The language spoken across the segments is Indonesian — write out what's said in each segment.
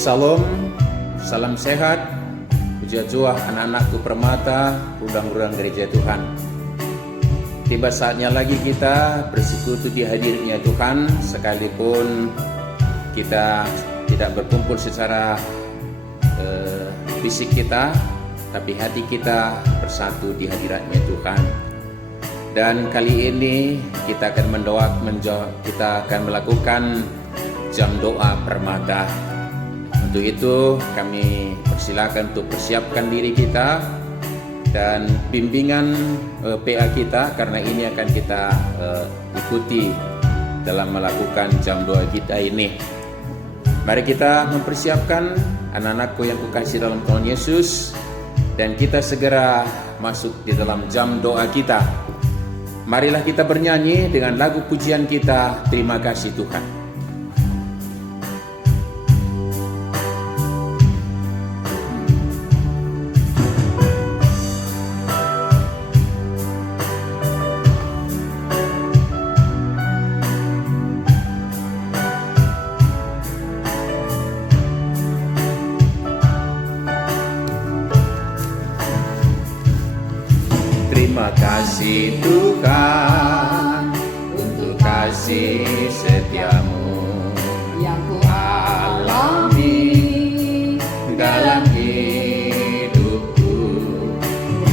Salam, salam sehat, puja Tuhan anak-anakku permata, rudang-rudang gereja Tuhan. Tiba saatnya lagi kita bersekutu di hadiratnya Tuhan, sekalipun kita tidak berkumpul secara fisik kita, tapi hati kita bersatu di hadiratnya Tuhan. Dan kali ini kita akan kita akan melakukan jam doa permata. Untuk itu kami persilakan untuk persiapkan diri kita dan bimbingan PA kita, karena ini akan kita ikuti dalam melakukan jam doa kita ini. Mari kita mempersiapkan anak-anakku yang kukasih dalam Tuhan Yesus, dan kita segera masuk di dalam jam doa kita. Marilah kita bernyanyi dengan lagu pujian kita, Terima Kasih Tuhan. Terima kasih Tuhan untuk kasih setiamu yang ku alami dalam hidupku.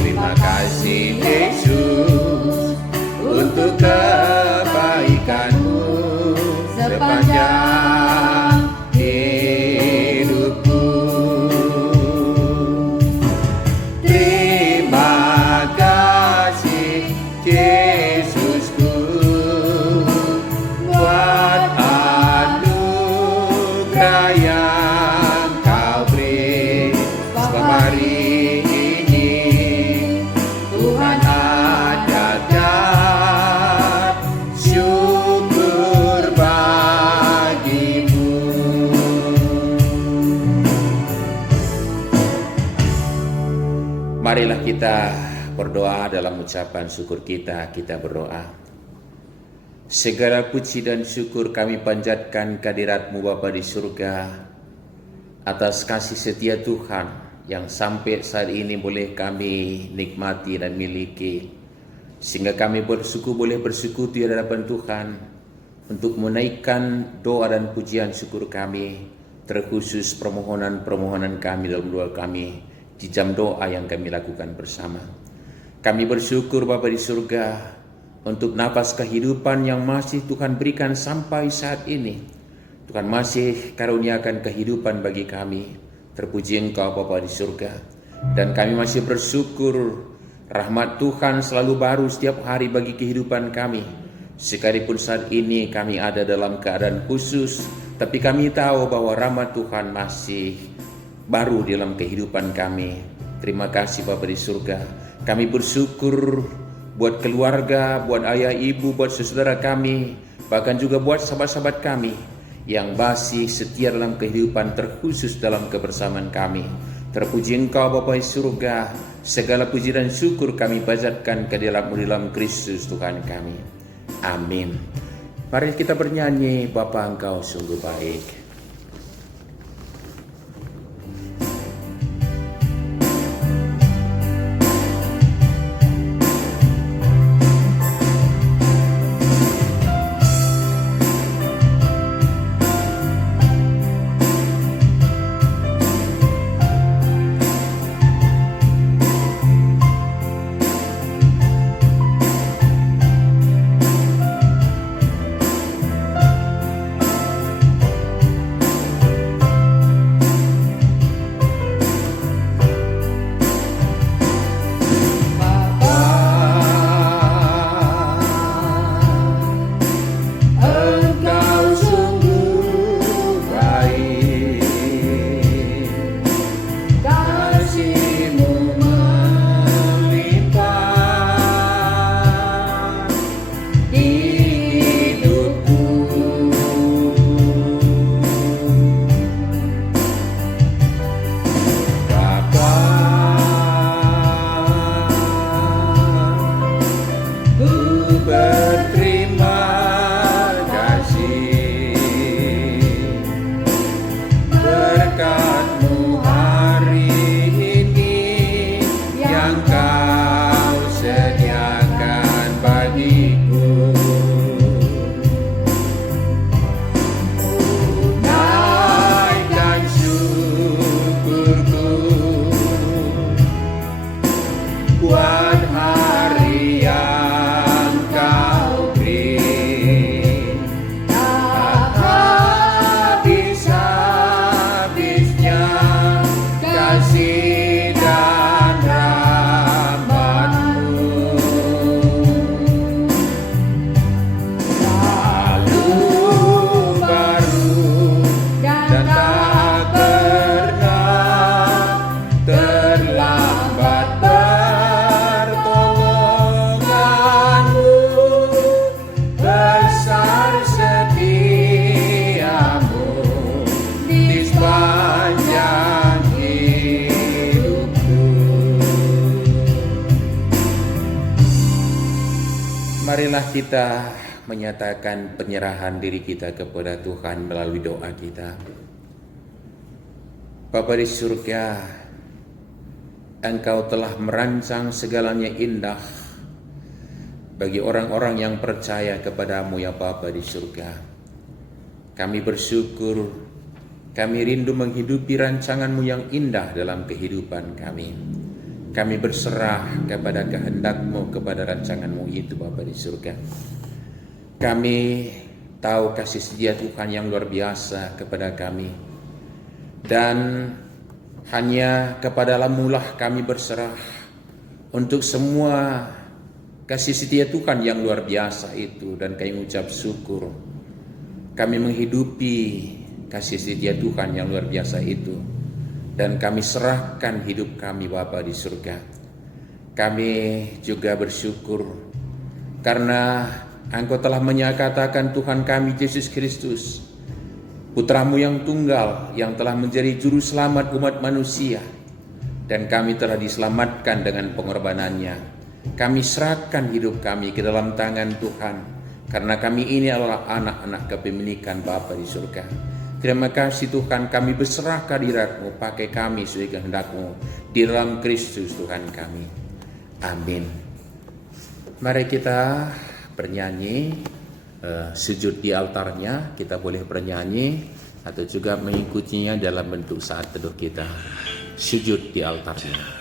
Terima kasih Yesus untuk kebaikanmu sepanjang hidupku. Terima kasih Yesusku buat anugerah yang kau beri. Sebab hari ini Tuhan ada dan syukur bagimu. Marilah kita berdoa dalam ucapan syukur kita berdoa. Segala puji dan syukur kami panjatkan kehadirat-Mu Bapa di surga, atas kasih setia Tuhan yang sampai saat ini boleh kami nikmati dan miliki, sehingga kami boleh bersekutu di hadapan Tuhan untuk menaikkan doa dan pujian syukur kami, terkhusus permohonan kami dalam doa kami di jam doa yang kami lakukan bersama. Kami bersyukur Bapa di surga untuk nafas kehidupan yang masih Tuhan berikan sampai saat ini. Tuhan masih karuniakan kehidupan bagi kami. Terpuji Engkau Bapa di surga. Dan kami masih bersyukur rahmat Tuhan selalu baru setiap hari bagi kehidupan kami. Sekalipun saat ini kami ada dalam keadaan khusus, tapi kami tahu bahwa rahmat Tuhan masih baru dalam kehidupan kami. Terima kasih Bapa di surga. Kami bersyukur buat keluarga, buat ayah ibu, buat saudara kami, bahkan juga buat sahabat-sahabat kami yang masih setia dalam kehidupan, terkhusus dalam kebersamaan kami. Terpuji Engkau Bapa di surga. Segala puji dan syukur kami panjatkan ke dalam Kristus Tuhan kami. Amin. Mari kita bernyanyi, Bapa Engkau sungguh baik. Marilah kita menyatakan penyerahan diri kita kepada Tuhan melalui doa kita. Bapa di surga, Engkau telah merancang segalanya indah bagi orang-orang yang percaya kepadamu ya Bapa di surga. Kami bersyukur, kami rindu menghidupi rancanganmu yang indah dalam kehidupan kami. Kami berserah kepada kehendak-Mu, kepada rancangan-Mu itu Bapa di surga. Kami tahu kasih setia Tuhan yang luar biasa kepada kami. Dan hanya kepada-Mu lah kami berserah untuk semua kasih setia Tuhan yang luar biasa itu. Dan kami mengucap syukur. Kami menghidupi kasih setia Tuhan yang luar biasa itu. Dan kami serahkan hidup kami Bapa di surga. Kami juga bersyukur karena Engkau telah menyatakan Tuhan kami Yesus Kristus, Putra-Mu yang tunggal, yang telah menjadi juru selamat umat manusia. Dan kami telah diselamatkan dengan pengorbanannya. Kami serahkan hidup kami ke dalam tangan Tuhan, karena kami ini adalah anak-anak kepemilikan Bapa di surga. Terima kasih Tuhan, kami berserah kehadirat-Mu, pakai kami sesuai kehendak-Mu di dalam Kristus Tuhan kami. Amin. Mari kita bernyanyi sujud di altarnya. Kita boleh bernyanyi atau juga mengikutinya dalam bentuk saat teduh kita. Sujud di altarnya.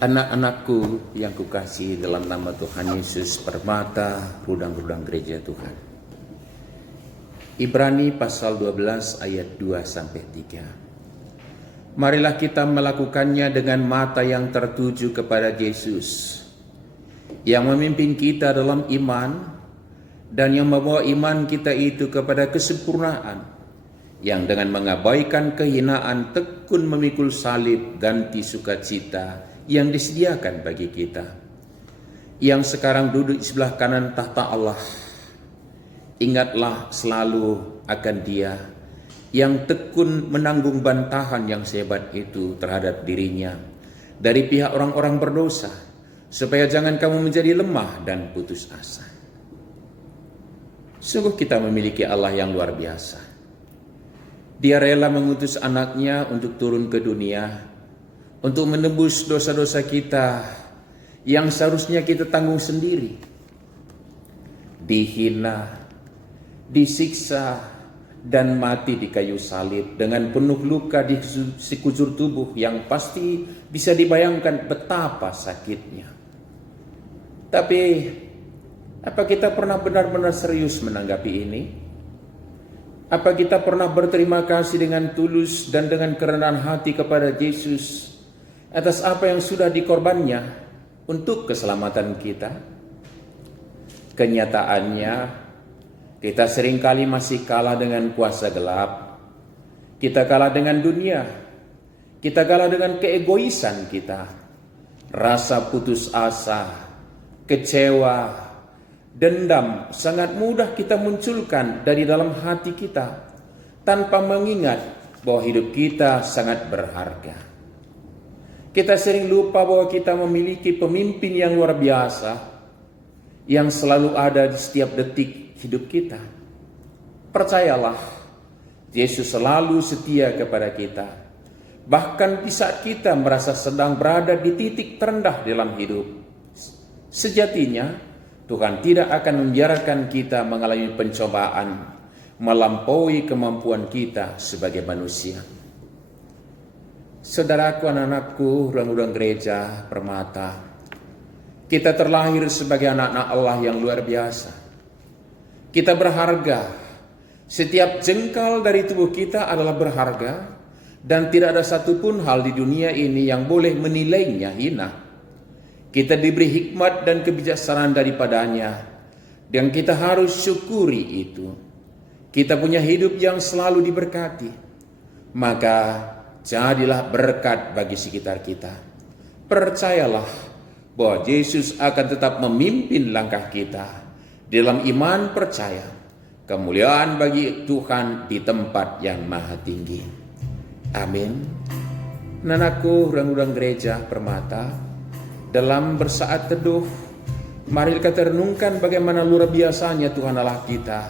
Anak-anakku yang kukasihi dalam nama Tuhan Yesus, permata rudang-rudang gereja Tuhan. Ibrani pasal 12 ayat 2-3. Marilah kita melakukannya dengan mata yang tertuju kepada Yesus, yang memimpin kita dalam iman dan yang membawa iman kita itu kepada kesempurnaan, yang dengan mengabaikan kehinaan tekun memikul salib ganti sukacita yang disediakan bagi kita, yang sekarang duduk di sebelah kanan tahta Allah. Ingatlah selalu akan Dia yang tekun menanggung bantahan yang sehebat itu terhadap dirinya dari pihak orang-orang berdosa, supaya jangan kamu menjadi lemah dan putus asa. Sungguh kita memiliki Allah yang luar biasa. Dia rela mengutus anaknya untuk turun ke dunia, untuk menebus dosa-dosa kita yang seharusnya kita tanggung sendiri. Dihina, disiksa, dan mati di kayu salib dengan penuh luka di sekujur tubuh yang pasti bisa dibayangkan betapa sakitnya. Tapi Apa kita pernah benar-benar serius menanggapi ini? Apa kita pernah berterima kasih dengan tulus dan dengan kerendahan hati kepada Yesus atas apa yang sudah dikorbannya untuk keselamatan kita? Kenyataannya, kita seringkali masih kalah dengan kuasa gelap. Kita kalah dengan dunia. Kita kalah dengan keegoisan kita. Rasa putus asa, kecewa, dendam sangat mudah kita munculkan dari dalam hati kita tanpa mengingat bahwa hidup kita sangat berharga. Kita sering lupa bahwa kita memiliki pemimpin yang luar biasa yang selalu ada di setiap detik hidup kita. Percayalah, Yesus selalu setia kepada kita. Bahkan di saat kita merasa sedang berada di titik terendah dalam hidup. Sejatinya, Tuhan tidak akan membiarkan kita mengalami pencobaan melampaui kemampuan kita sebagai manusia. Saudaraku, anak-anakku, ruang-ruang gereja Permata, kita terlahir sebagai anak-anak Allah yang luar biasa. Kita berharga. Setiap jengkal dari tubuh kita adalah berharga, dan tidak ada satupun hal di dunia ini yang boleh menilainya hina. Kita diberi hikmat dan kebijaksanaan daripadanya, dan kita harus syukuri itu. Kita punya hidup yang selalu diberkati, maka jadilah berkat bagi sekitar kita. Percayalah bahwa Yesus akan tetap memimpin langkah kita dalam iman percaya. Kemuliaan bagi Tuhan di tempat yang maha tinggi. Amin. Nanaku, orang-orang gereja Permata, dalam bersaat teduh, mari kita renungkan bagaimana luar biasanya Tuhan Allah kita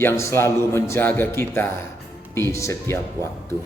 yang selalu menjaga kita di setiap waktu.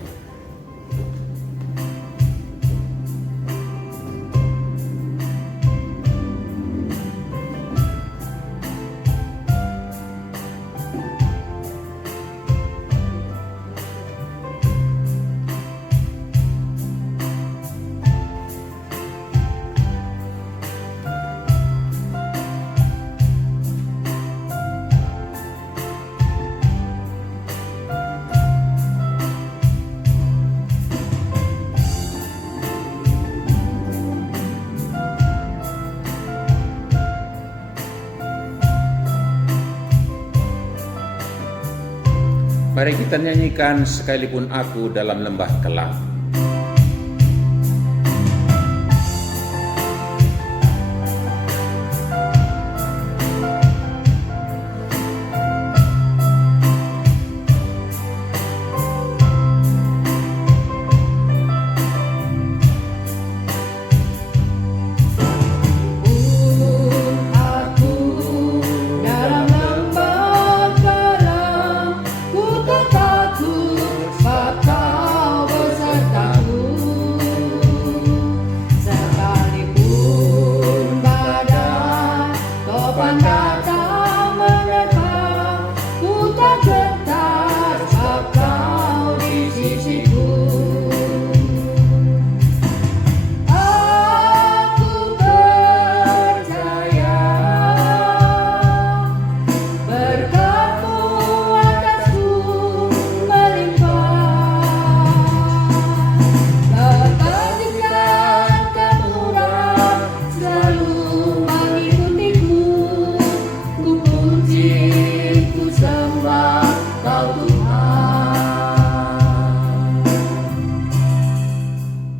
Mari kita nyanyikan Sekalipun Aku Dalam Lembah Kelam.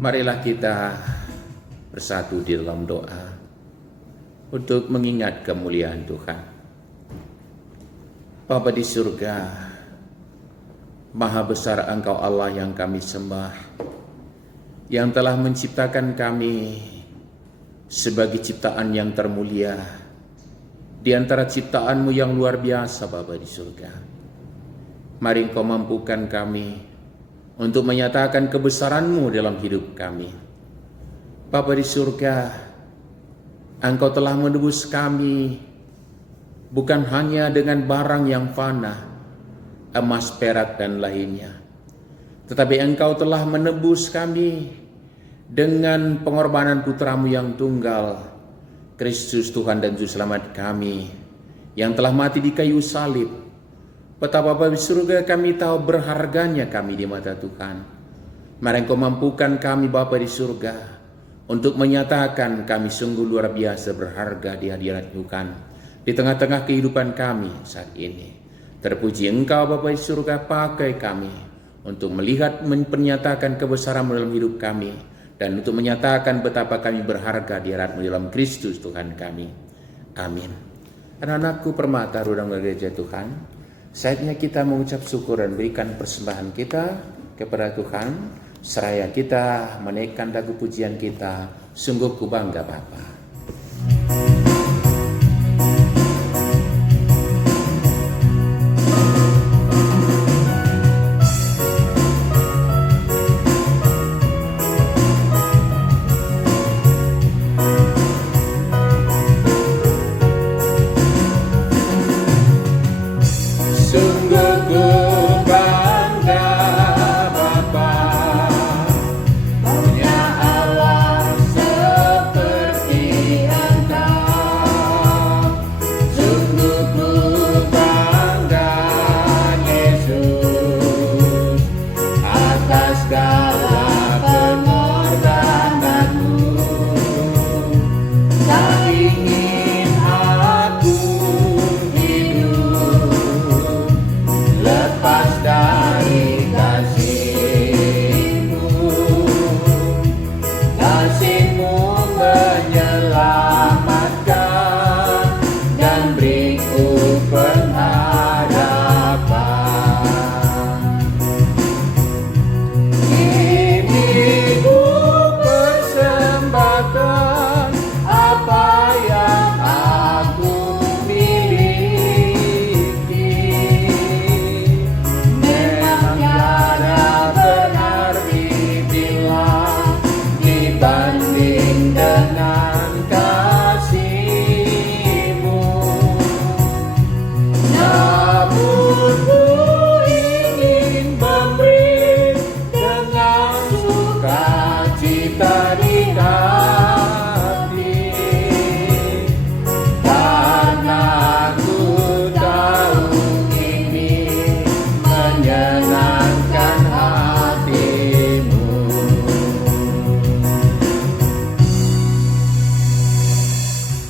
Marilah kita bersatu di dalam doa untuk mengingat kemuliaan Tuhan. Bapa di surga, Maha besar Engkau Allah yang kami sembah, yang telah menciptakan kami sebagai ciptaan yang termulia di antara ciptaan-Mu yang luar biasa, Bapa di surga. Mari Engkau mampukan kami untuk menyatakan kebesaran-Mu dalam hidup kami. Bapa di surga, Engkau telah menebus kami bukan hanya dengan barang yang fana, emas, perak, dan lainnya, tetapi Engkau telah menebus kami dengan pengorbanan Putra-Mu yang tunggal, Kristus Tuhan dan Juru Selamat kami, yang telah mati di kayu salib. Betapa Bapa di surga kami tahu berharganya kami di mata Tuhan. Mari Engkau mampukan kami Bapa di surga untuk menyatakan kami sungguh luar biasa berharga di hadirat Tuhan di tengah-tengah kehidupan kami saat ini. Terpuji Engkau Bapa di surga, pakai kami untuk melihat menyatakan kebesaran dalam hidup kami dan untuk menyatakan betapa kami berharga di hadirat dalam Kristus Tuhan kami. Amin. Anak-anakku permata rudang gereja Tuhan, saatnya kita mengucap syukur dan berikan persembahan kita kepada Tuhan, seraya kita menaikkan lagu pujian kita, sungguh ku bangga Bapa.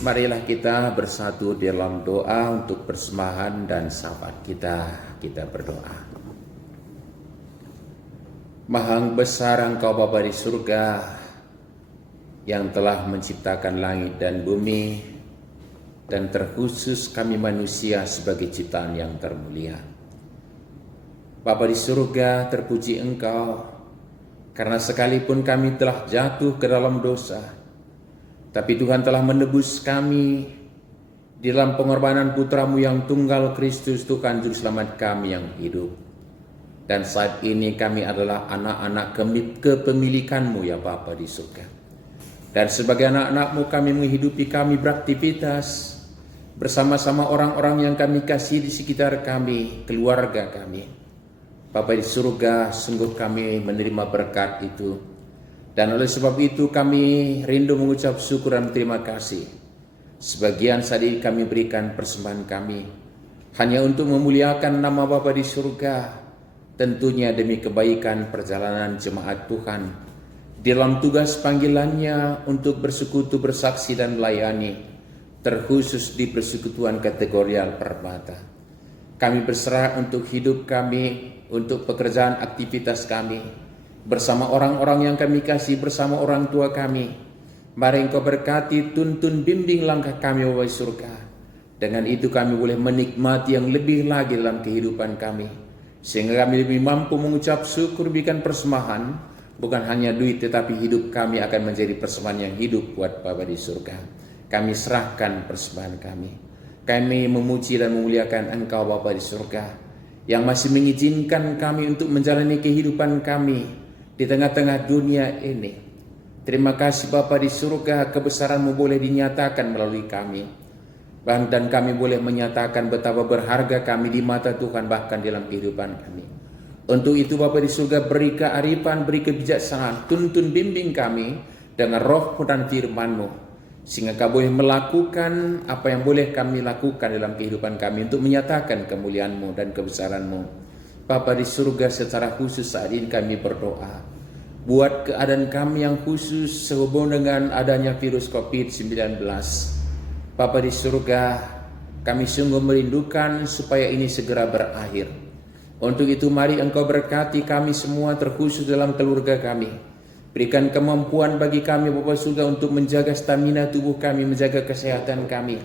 Marilah kita bersatu dalam doa untuk persembahan dan sahabat kita berdoa. Maha besar Engkau Bapa di surga, yang telah menciptakan langit dan bumi, dan terkhusus kami manusia sebagai ciptaan yang termulia. Bapa di surga, terpuji Engkau, karena sekalipun kami telah jatuh ke dalam dosa, tapi Tuhan telah menebus kami di dalam pengorbanan putra-Mu yang tunggal, Kristus Tuhan Juru Selamat kami yang hidup. Dan saat ini kami adalah anak-anak kepemilikan-Mu ya Bapa di surga. Dan sebagai anak-anak-Mu kami menghidupi, kami beraktivitas bersama-sama orang-orang yang kami kasih di sekitar kami, keluarga kami. Bapa di surga, sungguh kami menerima berkat itu. Dan oleh sebab itu kami rindu mengucap syukur dan terima kasih. Sebagian tadi kami berikan persembahan kami hanya untuk memuliakan nama Bapa di surga, tentunya demi kebaikan perjalanan jemaat Tuhan dalam tugas panggilannya untuk bersekutu, bersaksi dan melayani, terkhusus di persekutuan kategorial Permata. Kami berserah untuk hidup kami, untuk pekerjaan aktivitas kami, bersama orang-orang yang kami kasih, bersama orang tua kami. Mari Engkau berkati, tuntun, bimbing langkah kami Bapa di surga. Dengan itu kami boleh menikmati yang lebih lagi dalam kehidupan kami, sehingga kami lebih mampu mengucap syukur, berikan persembahan. Bukan hanya duit, tetapi hidup kami akan menjadi persembahan yang hidup buat Bapa di surga. Kami serahkan persembahan kami. Kami memuji dan memuliakan Engkau Bapa di surga, yang masih mengizinkan kami untuk menjalani kehidupan kami di tengah-tengah dunia ini. Terima kasih Bapa di surga, kebesaran-Mu boleh dinyatakan melalui kami. Dan kami boleh menyatakan betapa berharga kami di mata Tuhan, bahkan dalam kehidupan kami. Untuk itu Bapa di surga, beri kearifan, beri kebijaksanaan, tuntun bimbing kami dengan roh dan firman-Mu, sehingga Kau boleh melakukan apa yang boleh kami lakukan dalam kehidupan kami untuk menyatakan kemuliaan-Mu dan kebesaran-Mu. Bapa di surga, secara khusus saat ini kami berdoa buat keadaan kami yang khusus sehubungan dengan adanya virus COVID-19. Bapa di surga, kami sungguh merindukan supaya ini segera berakhir. Untuk itu mari Engkau berkati kami semua, terkhusus dalam keluarga kami. Berikan kemampuan bagi kami Bapa surga untuk menjaga stamina tubuh kami, menjaga kesehatan kami,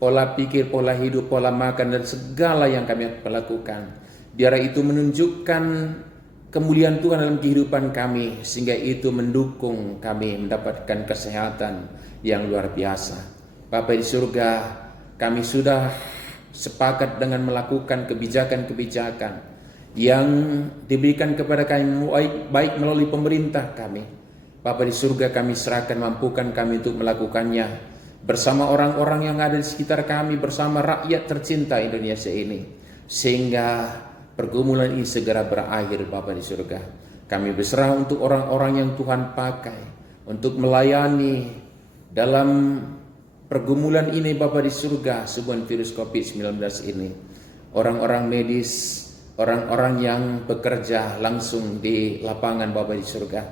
pola pikir, pola hidup, pola makan, dan segala yang kami lakukan. Biar itu menunjukkan kemuliaan Tuhan dalam kehidupan kami, sehingga itu mendukung kami mendapatkan kesehatan yang luar biasa. Bapa di surga, kami sudah sepakat dengan melakukan kebijakan-kebijakan yang diberikan kepada kami baik melalui pemerintah kami. Bapa di surga, kami serahkan, mampukan kami untuk melakukannya bersama orang-orang yang ada di sekitar kami, bersama rakyat tercinta Indonesia ini, sehingga pergumulan ini segera berakhir. Bapa di surga, kami berserah untuk orang-orang yang Tuhan pakai untuk melayani dalam pergumulan ini. Bapa di surga, sebelum virus COVID-19 ini, orang-orang medis, orang-orang yang bekerja langsung di lapangan. Bapa di surga,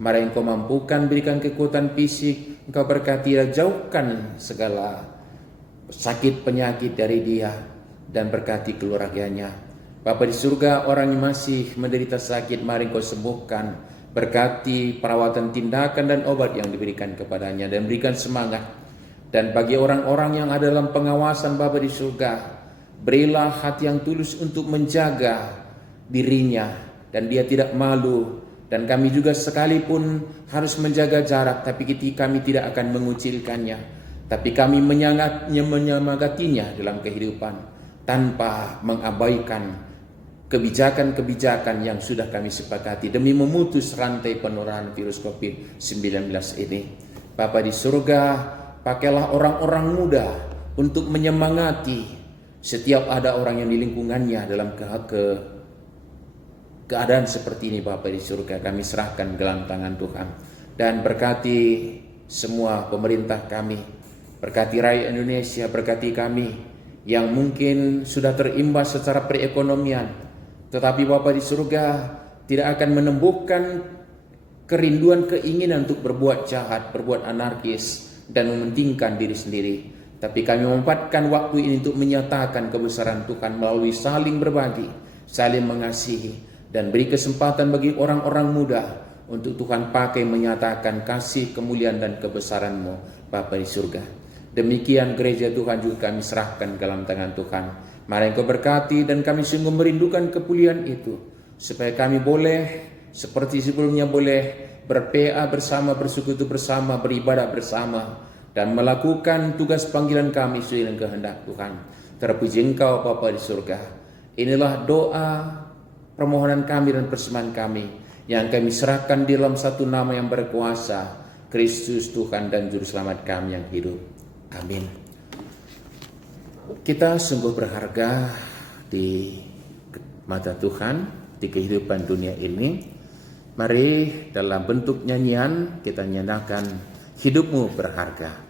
mari Engkau mampukan, berikan kekuatan fisik, Engkau berkati, jauhkan segala sakit penyakit dari dia, dan berkati keluarganya. Bapa di surga, orang yang masih menderita sakit, mari Engkau sembuhkan, berkati perawatan, tindakan, dan obat yang diberikan kepadanya, dan berikan semangat. Dan bagi orang-orang yang ada dalam pengawasan, Bapa di surga, berilah hati yang tulus untuk menjaga dirinya, dan dia tidak malu. Dan kami juga sekalipun harus menjaga jarak, tapi kami tidak akan mengucilkannya, tapi kami menyemangatinya dalam kehidupan, tanpa mengabaikan kebijakan-kebijakan yang sudah kami sepakati demi memutus rantai penularan virus COVID-19 ini. Bapa di surga, pakailah orang-orang muda untuk menyemangati setiap ada orang yang di lingkungannya dalam keadaan seperti ini. Bapa di surga, kami serahkan dalam tangan Tuhan, dan berkati semua pemerintah kami, berkati rakyat Indonesia, berkati kami yang mungkin sudah terimbas secara perekonomian, tetapi Bapa di surga tidak akan menembuhkan kerinduan, keinginan untuk berbuat jahat, berbuat anarkis, dan mementingkan diri sendiri. Tapi kami memanfaatkan waktu ini untuk menyatakan kebesaran Tuhan melalui saling berbagi, saling mengasihi, dan beri kesempatan bagi orang-orang muda untuk Tuhan pakai menyatakan kasih, kemuliaan, dan kebesaran-Mu, Bapa di surga. Demikian gereja Tuhan juga kami serahkan dalam tangan Tuhan. Mari Engkau berkati, dan kami sungguh merindukan kepuliaan itu, supaya kami boleh seperti sebelumnya boleh ber-PA bersama, bersekutu bersama, beribadah bersama, dan melakukan tugas panggilan kami sesuai dengan kehendak Tuhan. Terpuji Engkau Bapa di surga. Inilah doa permohonan kami dan persembahan kami yang kami serahkan di dalam satu nama yang berkuasa, Kristus Tuhan dan Juru Selamat kami yang hidup. Amin. Kita sungguh berharga di mata Tuhan di kehidupan dunia ini. Mari dalam bentuk nyanyian kita nyatakan, hidupmu berharga.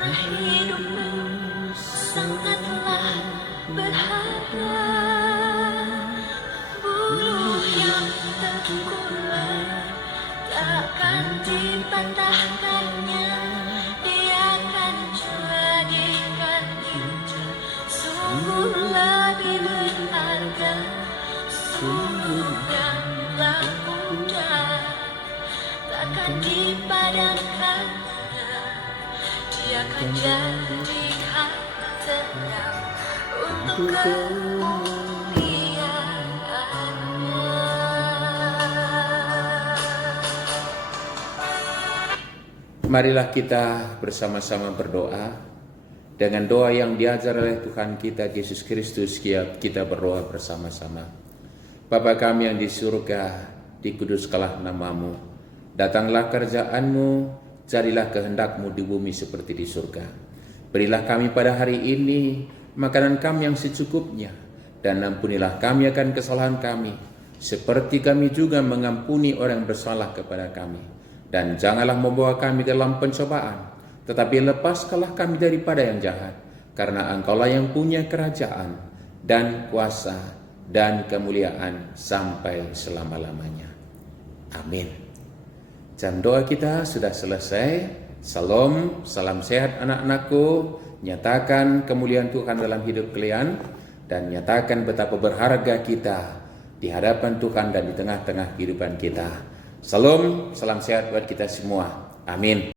karena hidupmu sangatlah berharga. Buluh yang terkulai takkan dipatahkannya, dia akan jadikan kita sungguh lebih berharga. Sungguhlah muda takkan dipadamkannya, dia akan jadikan tenang untuk kemuliaannya. Marilah kita bersama-sama berdoa dengan doa yang diajar oleh Tuhan kita Yesus Kristus. Kita berdoa bersama-sama. Bapa kami yang di surga, dikuduskanlah namamu, datanglah kerjaanmu, jadilah kehendakmu di bumi seperti di surga. Berilah kami pada hari ini makanan kami yang secukupnya, dan ampunilah kami akan kesalahan kami, seperti kami juga mengampuni orang yang bersalah kepada kami. Dan janganlah membawa kami dalam pencobaan, tetapi lepaskanlah kami daripada yang jahat, karena Engkaulah yang punya kerajaan dan kuasa dan kemuliaan sampai selama-lamanya. Amin. Jam doa kita sudah selesai. Salam, salam sehat anak-anakku. Nyatakan kemuliaan Tuhan dalam hidup kalian, dan nyatakan betapa berharga kita di hadapan Tuhan dan di tengah-tengah kehidupan kita. Salam, salam sehat buat kita semua. Amin.